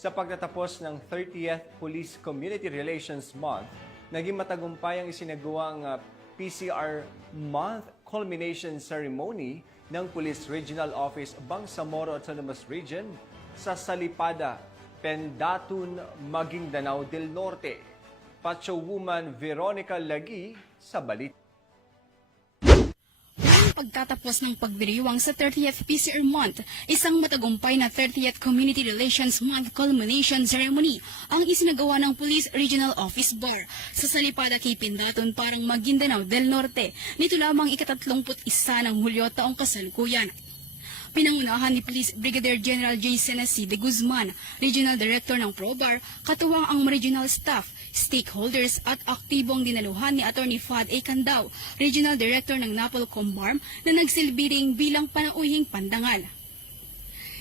Sa pagtatapos ng 30th Police Community Relations Month, naging matagumpay ang isinagawang PCR Month Culmination Ceremony ng Police Regional Office Bangsamoro Autonomous Region sa Salipada, Pendatun, Maguindanao del Norte. Pacho-woman Veronica Lagi sa balita. Pagtatapos ng pagdiriwang sa 30th PCR Month, isang matagumpay na 30th Community Relations Month Culmination Ceremony ang isinagawa ng Police Regional Office Bar sa Salipada kay Pendatun, parang Maguindanao del Norte, nito lamang ika-31 ng Hulyo taong kasalukuyan. Pinangunahan ni Police Brigadier General J. Senesi de Guzman, Regional Director ng ProBar, katuwang ang regional staff, stakeholders at aktibong dinaluhan ni Attorney Fad A. Candao, Regional Director ng Napol Combarm, na nagsilbiring bilang panauhing pandangal.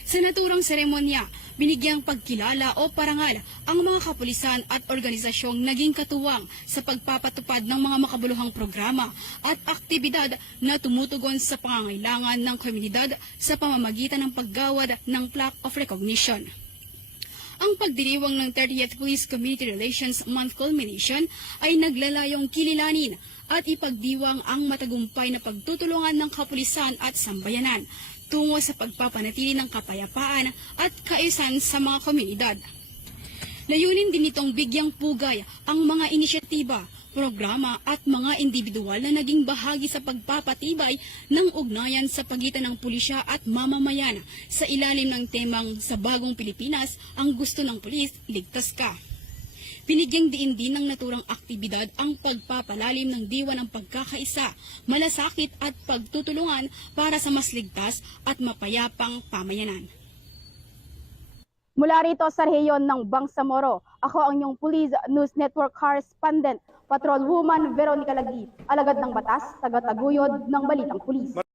Sa naturang seremonya, binigyang pagkilala o parangal ang mga kapulisan at organisasyong naging katuwang sa pagpapatupad ng mga makabuluhang programa at aktibidad na tumutugon sa pangangailangan ng komunidad sa pamamagitan ng paggawad ng Plaque of Recognition. Ang pagdiriwang ng 30th Police Community Relations Month Culmination ay naglalayong kililanin at ipagdiwang ang matagumpay na pagtutulungan ng kapulisan at sambayanan tungo sa pagpapanatili ng kapayapaan at kaayusan sa mga komunidad. Layunin din itong bigyang pugay ang mga inisyatiba, programa at mga individual na naging bahagi sa pagpapatibay ng ugnayan sa pagitan ng pulisya at mamamayan sa ilalim ng temang "Sa Bagong Pilipinas, ang gusto ng pulis, ligtas ka". Binigyang diin din ng naturang aktibidad ang pagpapalalim ng diwa ng pagkakaisa, malasakit at pagtutulungan para sa mas ligtas at mapayapang pamayanan. Mula rito sa rehiyon ng Bangsamoro, ako ang inyong Police News Network Correspondent, Patrolwoman Veronica Lagi, alagad ng batas, tagataguyod ng Balitang Pulis.